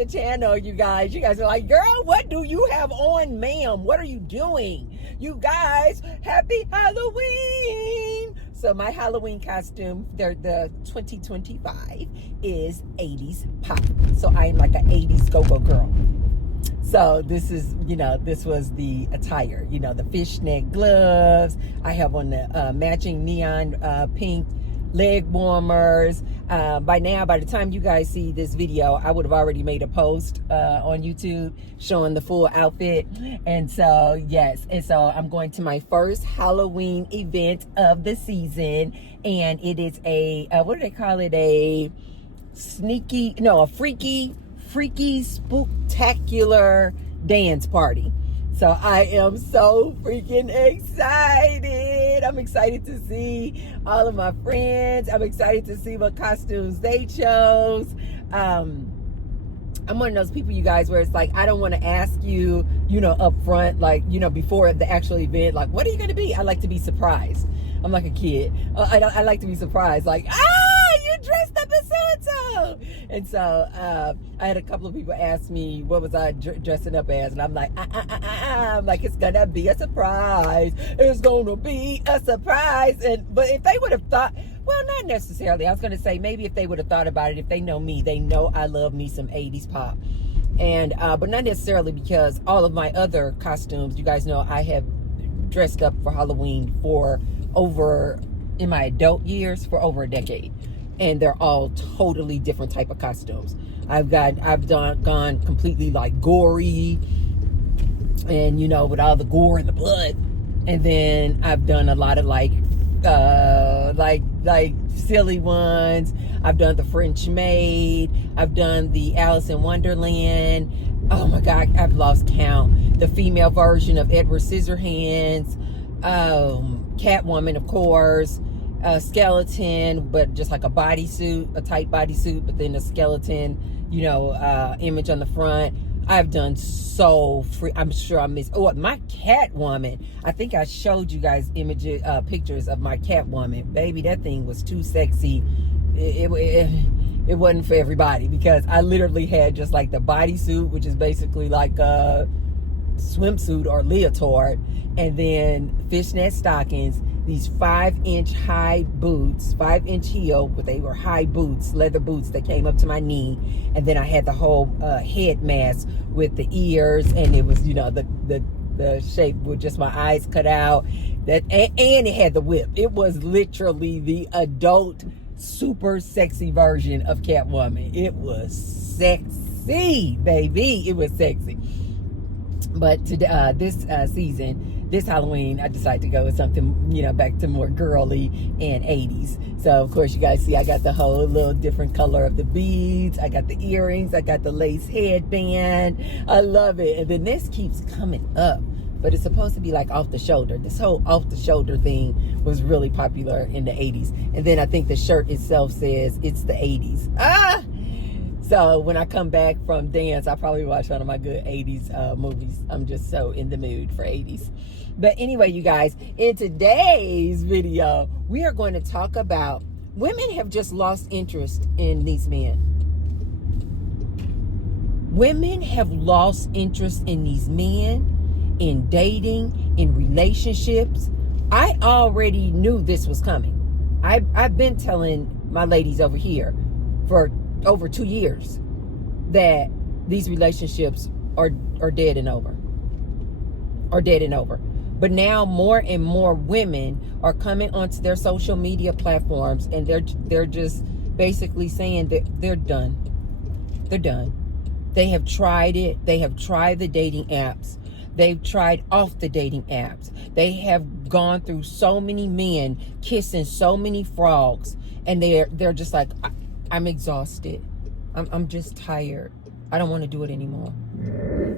the channel, you guys. You guys are like, girl, what do you have on, ma'am? What are you doing? You guys, happy Halloween. So my Halloween costume, the 2025, is 80s pop. So I'm like an 80s go-go girl. So this is, this was the attire, the fishnet gloves. I have on the matching neon pink leg warmers. By the time you guys see this video, I would have already made a post on YouTube showing the full outfit. And so, yes. And so I'm going to my first Halloween event of the season. And it is a, what do they call it? A freaky, spooktacular dance party. So I am so freaking excited. I'm excited to see all of my friends. I'm excited to see what costumes they chose. I'm one of those people, you guys, where it's like, I don't want to ask you, up front, like, before the actual event, like, what are you going to be? I like to be surprised. I'm like a kid. I like to be surprised, like, you dressed up as so-and-so. And so I had a couple of people ask me, what was I dressing up as? And I'm like, I'm like, it's going to be a surprise. It's going to be a surprise. But if they would have thought, well, not necessarily. I was going to say, maybe if they would have thought about it, if they know me, they know I love me some 80s pop. And, but not necessarily, because all of my other costumes, you guys know I have dressed up for Halloween in my adult years for over a decade. And they're all totally different type of costumes. I've gone completely like gory, and with all the gore and the blood. And then I've done a lot of like silly ones. I've done the French Maid. I've done the Alice in Wonderland. Oh my God, I've lost count. The female version of Edward Scissorhands. Catwoman, of course. A skeleton, but just like a bodysuit, a tight bodysuit, but then a skeleton, image on the front. I've done I'm sure I missed. Oh, my Catwoman. I think I showed you guys pictures of my Catwoman. Baby, that thing was too sexy. It wasn't for everybody, because I literally had just like the bodysuit, which is basically like a swimsuit or leotard, and then fishnet stockings, these 5-inch high boots, 5-inch heel, but they were high boots, leather boots that came up to my knee. And then I had the whole head mask with the ears, and it was, the shape with just my eyes cut out. And it had the whip. It was literally the adult, super sexy version of Catwoman. It was sexy, baby. It was sexy. But this season, this Halloween, I decided to go with something, back to more girly and 80s. So, of course, you guys see I got the whole little different color of the beads. I got the earrings. I got the lace headband. I love it. And then this keeps coming up. But it's supposed to be like off the shoulder. This whole off the shoulder thing was really popular in the 80s. And then I think the shirt itself says it's the 80s. So when I come back from dance, I'll probably watch one of my good 80s movies. I'm just so in the mood for 80s. But anyway, you guys, in today's video, we are going to talk about women have just lost interest in these men. Women have lost interest in these men, in dating, in relationships. I already knew this was coming. I've been telling my ladies over here for over 2 years that these relationships are dead and over. But now more and more women are coming onto their social media platforms, and they're just basically saying that they're done. They're done. They have tried it. They have tried the dating apps. They've tried off the dating apps. They have gone through so many men, kissing so many frogs, and they're just like, I'm exhausted. I'm just tired. I don't want to do it anymore.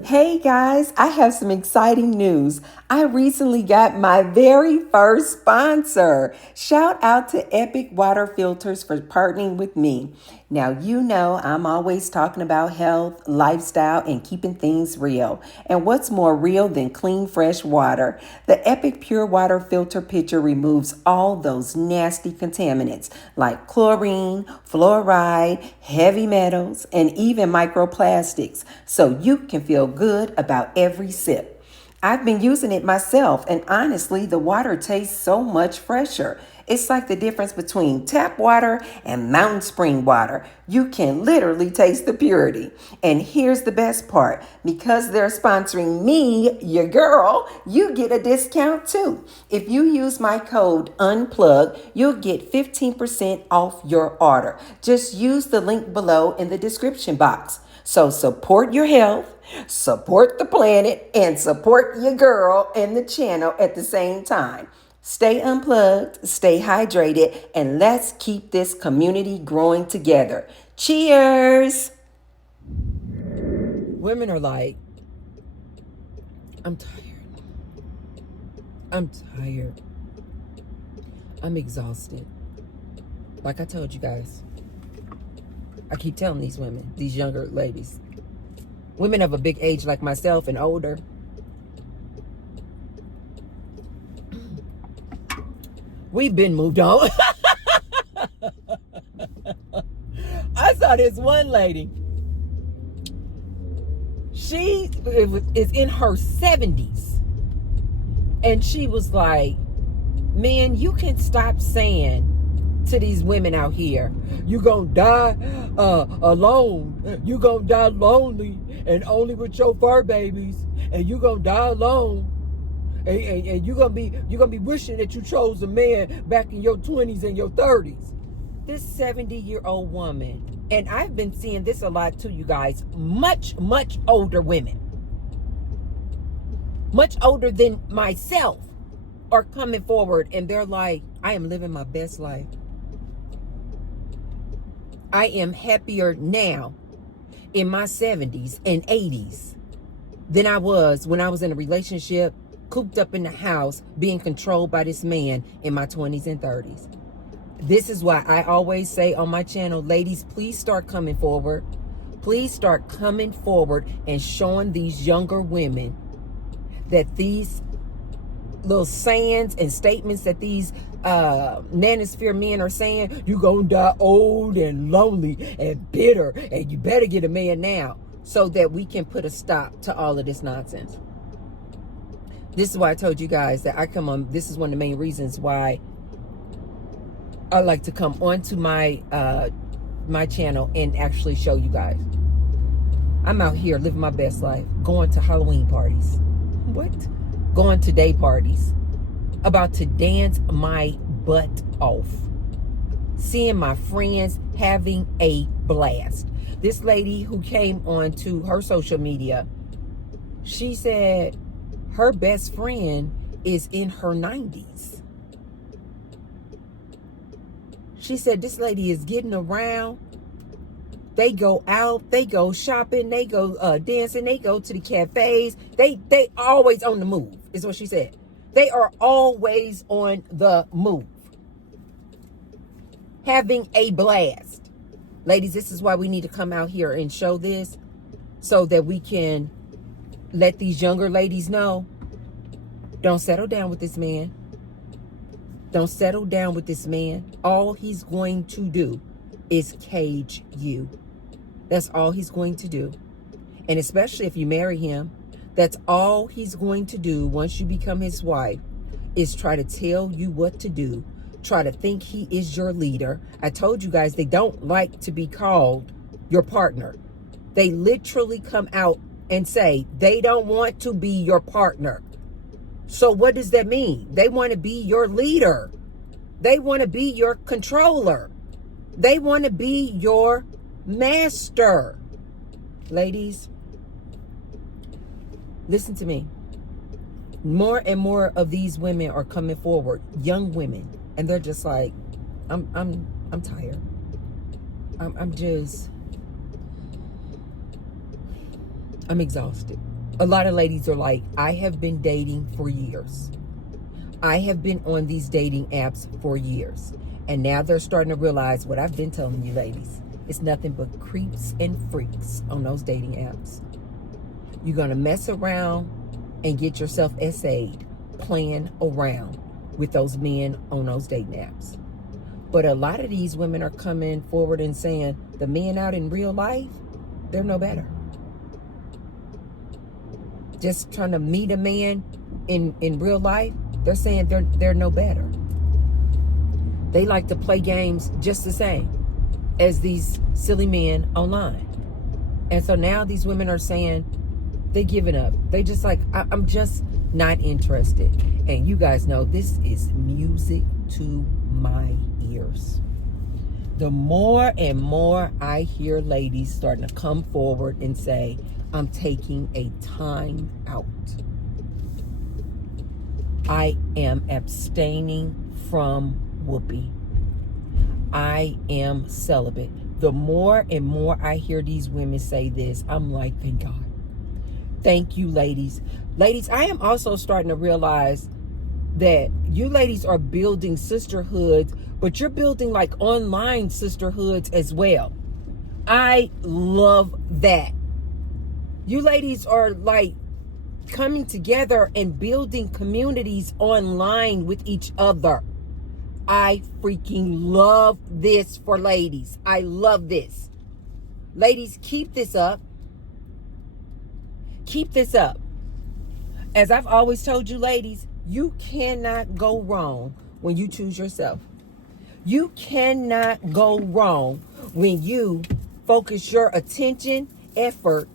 Hey guys, I have some exciting news. I recently got my very first sponsor. Shout out to Epic Water Filters for partnering with me. Now, you know I'm always talking about health, lifestyle, and keeping things real. And what's more real than clean, fresh water? The Epic Pure Water Filter Pitcher removes all those nasty contaminants like chlorine, fluoride, heavy metals, and even microplastics, so you can feel good about every sip. I've been using it myself, and honestly, the water tastes so much fresher. It's like the difference between tap water and mountain spring water. You can literally taste the purity. And here's the best part, because they're sponsoring me, your girl, you get a discount too. If you use my code UNPLUG, you'll get 15% off your order. Just use the link below in the description box. So support your health, support the planet, and support your girl and the channel at the same time. Stay unplugged, stay hydrated, and let's keep this community growing together. Cheers! Women are like, I'm tired. I'm tired. I'm exhausted. Like I told you guys. I keep telling these women, these younger ladies, women of a big age like myself and older, we've been moved on. I saw this one lady. She is in her 70s. And she was like, man, you can stop saying to these women out here, you gonna die alone. You gonna die lonely and only with your fur babies. And you gonna die alone. And you're gonna be wishing that you chose a man back in your 20s and your 30s. This 70-year-old woman, and I've been seeing this a lot too, you guys, much older women, much older than myself, are coming forward and they're like, I am living my best life. I am happier now in my 70s and 80s than I was when I was in a relationship, cooped up in the house, being controlled by this man in my 20s and 30s. This is why I always say on my channel, ladies, please start coming forward. Please start coming forward and showing these younger women that these little sayings and statements that these manosphere men are saying, you gonna die old and lonely and bitter, and you better get a man now, so that we can put a stop to all of this nonsense. This is why I told you guys that I come on. This is one of the main reasons why I like to come onto my my channel and actually show you guys. I'm out here living my best life, going to Halloween parties. What? Going to day parties. About to dance my butt off. Seeing my friends having a blast. This lady who came on to her social media, she said her best friend is in her 90s. She said this lady is getting around. They go out, they go shopping, they go dancing, they go to the cafes. They always on the move, is what she said. They are always on the move. Having a blast. Ladies, this is why we need to come out here and show this, so that we can let these younger ladies know, don't settle down with this man. Don't settle down with this man. All he's going to do is cage you. That's all he's going to do. And especially if you marry him, that's all he's going to do once you become his wife, is try to tell you what to do. Try to think he is your leader. I told you guys, they don't like to be called your partner. They literally come out and say they don't want to be your partner. So what does that mean? They want to be your leader. They want to be your controller. They want to be your master. Ladies, listen to me. More and more of these women are coming forward, young women, and they're just like, I'm tired. I'm exhausted. A lot of ladies are like, I have been dating for years. I have been on these dating apps for years. And now they're starting to realize what I've been telling you ladies. It's nothing but creeps and freaks on those dating apps. You're going to mess around and get yourself essayed playing around with those men on those dating apps. But a lot of these women are coming forward and saying the men out in real life, they're no better. Just trying to meet a man in real life, they're saying they're no better. They like to play games just the same as these silly men online. And so now these women are saying they're giving up. They just like, I'm just not interested. And you guys know this is music to my ears. The more and more I hear ladies starting to come forward and say, I'm taking a time out. I am abstaining from whoopee. I am celibate. The more and more I hear these women say this, I'm like, thank God. Thank you, ladies. Ladies, I am also starting to realize that you ladies are building sisterhoods, but you're building like online sisterhoods as well. I love that. You ladies are like coming together and building communities online with each other. I freaking love this for ladies. I love this. Ladies, keep this up. Keep this up. As I've always told you ladies, you cannot go wrong when you choose yourself. You cannot go wrong when you focus your attention, effort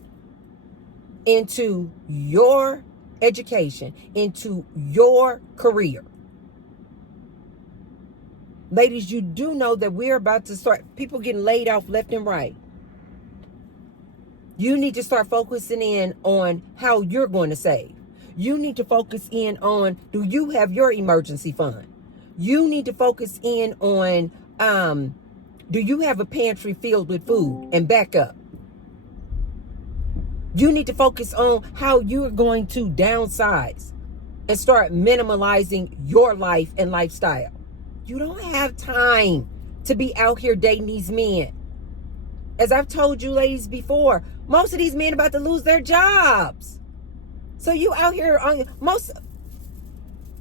into your education, into your career. Ladies, you do know that we're about to start people getting laid off left and right. You need to start focusing in on how you're going to save. You need to focus in on, do you have your emergency fund? You need to focus in on, do you have a pantry filled with food and backup? You need to focus on how you're going to downsize and start minimalizing your life and lifestyle. You don't have time to be out here dating these men. As I've told you ladies before, most of these men about to lose their jobs. So you out here on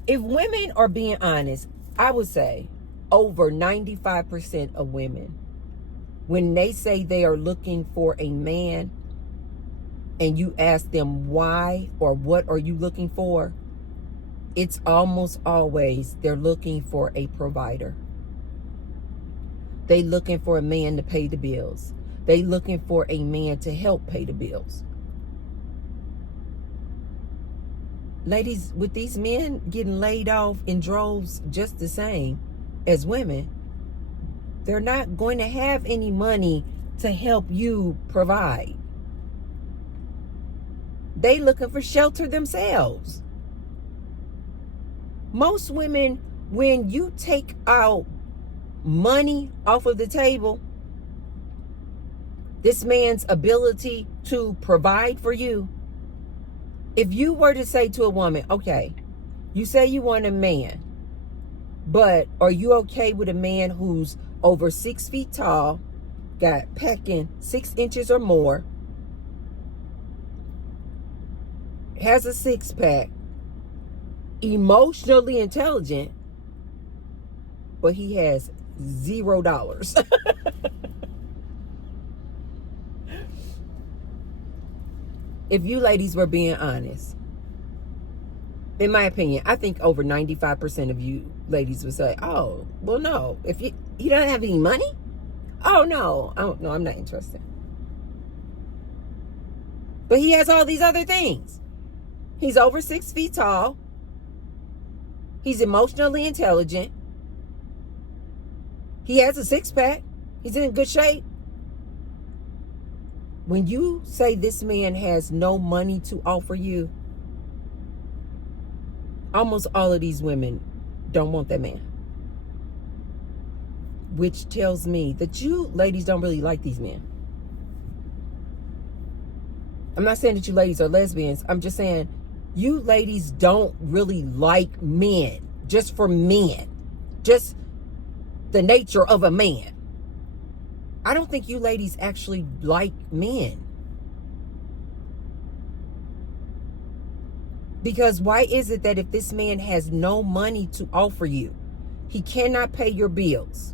if women are being honest, I would say over 95% of women, when they say they are looking for a man and you ask them why or what are you looking for, it's almost always they're looking for a provider. They looking for a man to pay the bills. They looking for a man to help pay the bills. Ladies, with these men getting laid off in droves just the same as women, they're not going to have any money to help you provide. They looking for shelter themselves. Most women, when you take out money off of the table, this man's ability to provide for you, if you were to say to a woman, okay, you say you want a man, but are you okay with a man who's over 6 feet tall, got packing 6 inches or more, has a six-pack, emotionally intelligent, but he has $0? If you ladies were being honest, in my opinion, I think over 95% of you ladies would say, oh, well, no. If you don't have any money? Oh, no. I'm not interested. But he has all these other things. He's over 6 feet tall. He's emotionally intelligent. He has a six-pack. He's in good shape. When you say this man has no money to offer you, almost all of these women don't want that man. Which tells me that you ladies don't really like these men. I'm not saying that you ladies are lesbians. I'm just saying you ladies don't really like men. Just for men. Just the nature of a man. I don't think you ladies actually like men. Because why is it that if this man has no money to offer you, he cannot pay your bills,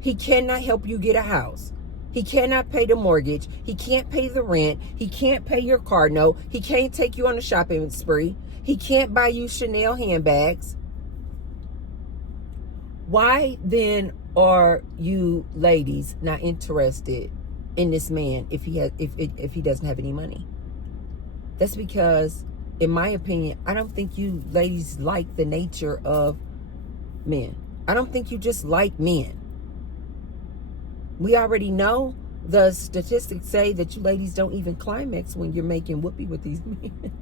he cannot help you get a house, he cannot pay the mortgage, he can't pay the rent, he can't pay your car note, he can't take you on a shopping spree, he can't buy you Chanel handbags, why then are you ladies not interested in this man if he doesn't have any money? That's because, in my opinion, I don't think you ladies like the nature of men. I don't think you just like men. We already know the statistics say that you ladies don't even climax when you're making whoopee with these men.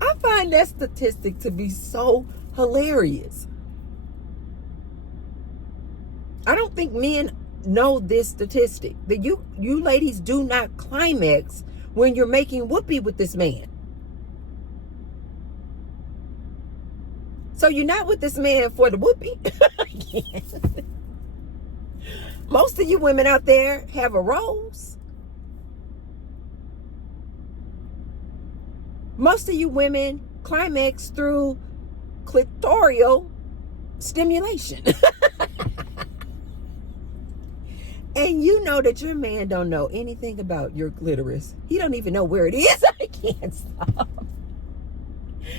I find that statistic to be so hilarious. I don't think men know this statistic, that you ladies do not climax when you're making whoopee with this man. So you're not with this man for the whoopee. Most of you women out there have a rose. Most of you women climax through clitoral stimulation. And you know that your man don't know anything about your clitoris. He don't even know where it is. I can't stop.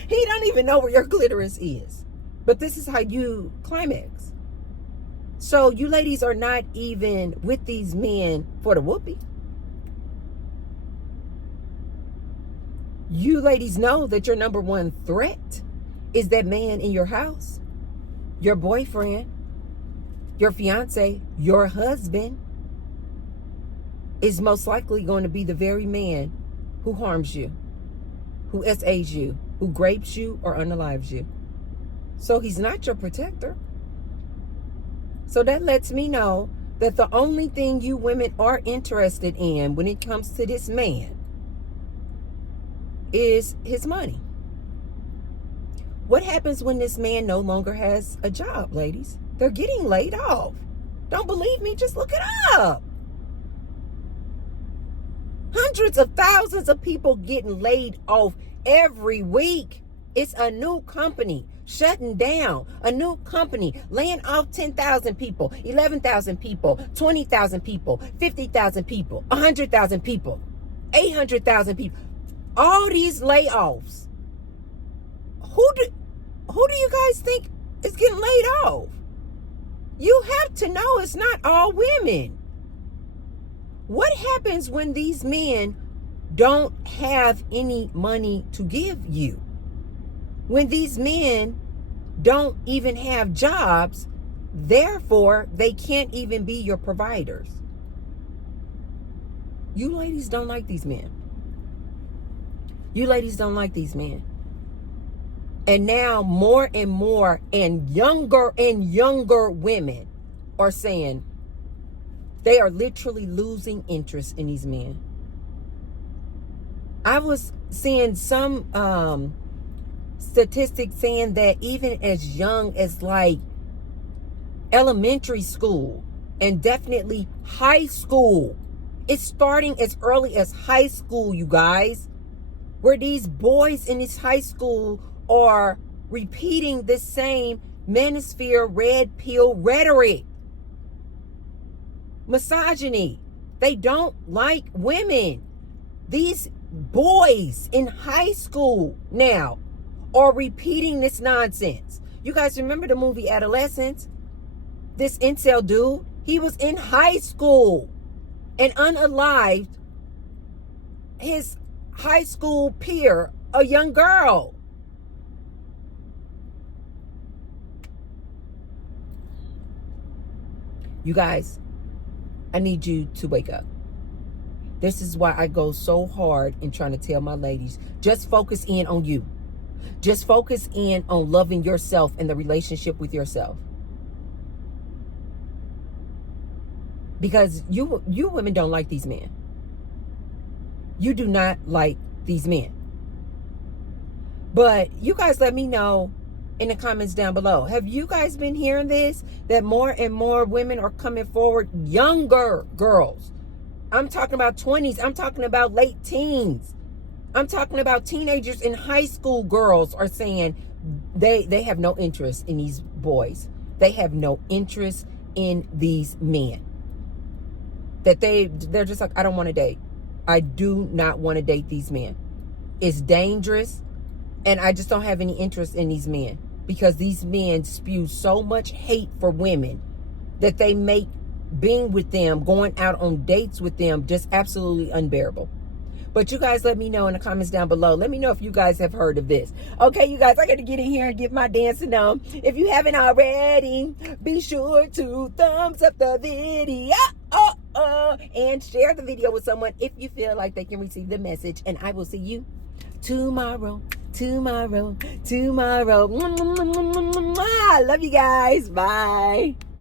He don't even know where your clitoris is. But this is how you climax. So you ladies are not even with these men for the whoopee. You ladies know that your number one threat is that man in your house, your boyfriend, your fiance, your husband is most likely going to be the very man who harms you, who SAs you, who grapes you or unalives you. So he's not your protector. So that lets me know that the only thing you women are interested in when it comes to this man is his money. What happens when this man no longer has a job, ladies? They're getting laid off. Don't believe me? Just look it up. Hundreds of thousands of people getting laid off every week. It's a new company shutting down, a new company laying off 10,000 people, 11,000 people, 20,000 people, 50,000 people, 100,000 people, 800,000 people. All these layoffs. Who do you guys think is getting laid off? You have to know it's not all women. What happens when these men don't have any money to give you? When these men don't even have jobs, therefore they can't even be your providers. You ladies don't like these men. You ladies don't like these men. And now more and more and younger women are saying they are literally losing interest in these men. I was seeing some statistics saying that even as young as like elementary school and definitely high school, it's starting as early as high school, you guys, where these boys in this high school are repeating the same manosphere red pill rhetoric. Misogyny. They don't like women. These boys in high school now are repeating this nonsense. You guys remember the movie Adolescence? This incel dude, he was in high school and unalived his high school peer, a young girl. You guys, I need you to wake up. This is why I go so hard in trying to tell my ladies, just focus in on you. Just focus in on loving yourself and the relationship with yourself. Because you women don't like these men. You do not like these men. But you guys let me know in the comments down below. Have you guys been hearing this? That more and more women are coming forward, younger girls. I'm talking about 20s. I'm talking about late teens. I'm talking about teenagers and high school girls are saying they have no interest in these boys. They have no interest in these men. That they're just like, I don't want to date. I do not want to date these men. It's dangerous. And I just don't have any interest in these men. Because these men spew so much hate for women that they make being with them, going out on dates with them, just absolutely unbearable. But you guys let me know in the comments down below. Let me know if you guys have heard of this. Okay, you guys, I got to get in here and get my dancing on. If you haven't already, be sure to thumbs up the video. And share the video with someone if you feel like they can receive the message. And I will see you tomorrow. I love you guys. Bye.